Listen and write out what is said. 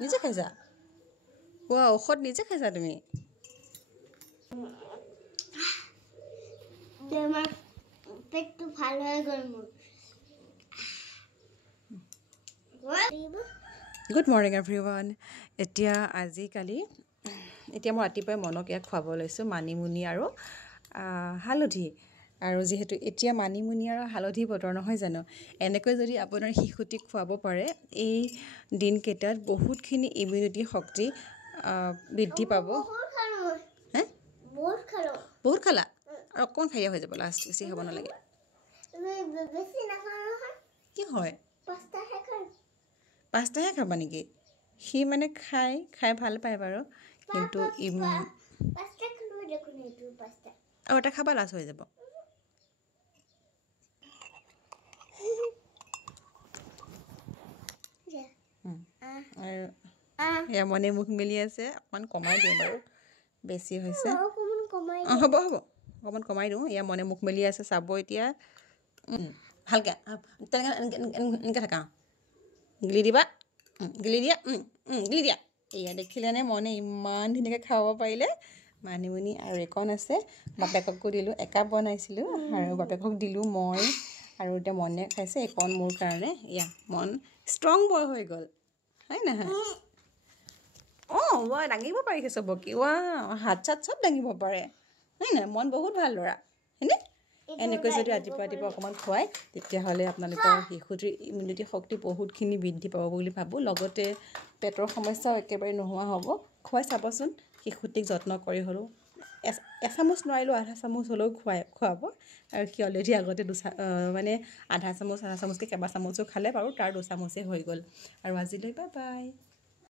নিজে খাইছা ৱা ঔষধ নিজে খাইছা তুমি আমাৰ পেটটো ভাল হয়ে গেল মোৰ গুড মৰ্ণিং এভৰিৱান এতিয়া আজিকালি এতিয়া মই ৰাতিপুৱাই মনক ইয়াক খুৱাব লৈছোঁ মানিমুনি আৰু হালধি আৰু যিহেতু এতিয়া মানিমুনি আৰু হালধি বতৰ নহয় জানো এনেকৈ যদি আপোনাৰ শিশুটিক খুৱাব পাৰে এই দিনকেইটাত বহুতখিনি ইমিউনিটি শক্তি বৃদ্ধি পাব হে বহুত খালা আৰু অকণ খাই হৈ যাব লাষ্ট বেছি হ'ব নালাগে কি হয় পাঁচটাহে খাবা নেকি সি মানে খাই ভাল পায় বাৰু কিন্তু আৰু এটা খাবা লাষ্ট হৈ যাব আৰু এয়া মনে মুখ মেলি আছে অকণমান কমাই দিওঁ বাৰু বেছি হৈছে হ'ব অকণমান কমাই দিওঁ এয়া মনে মুখ মেলি আছে চাব এতিয়া ভালকৈ তেনেকৈ এনেকৈ থাকা গিলি দিবা গিলি দিয়া এয়া দেখিলেনে মনে ইমান ধুনীয়াকৈ খাব পাৰিলে মানিমুনি আৰু একণ আছে বাপেককো দিলোঁ একাপ বনাইছিলোঁ আৰু বাপেকক দিলোঁ মই আৰু এতিয়া মনে খাইছে একণ মোৰ কাৰণে এয়া মন ষ্ট্ৰং বয় হৈ গ'ল হয় নহয় অঁ ৱা দাঙিব পাৰিছে চবকে ৱা হাত চাত চব দাঙিব পাৰে হয় নহয় মন বহুত ভাল ল'ৰা হয়নে এনেকৈ যদি ৰাতিপুৱা অকণমান খুৱায় তেতিয়াহ'লে আপোনালোকৰ শিশুটিৰ ইমিউনিটি শক্তি বহুতখিনি বৃদ্ধি পাব বুলি ভাবোঁ লগতে পেটৰ সমস্যাও একেবাৰে নোহোৱা হ'ব খুৱাই চাবচোন শিশুটিক যত্ন কৰি হ'লেও এচামুচ নোৱাৰিলেও আধা চামুচ হ'লেও খুৱাব আৰু সি অলৰেডি আগতে মানে আধা চামুচকৈ কেইবা চামুচো খালে বাৰু তাৰ 2 চামুচেই হৈ গ'ল আৰু আজিলৈ বাই বাই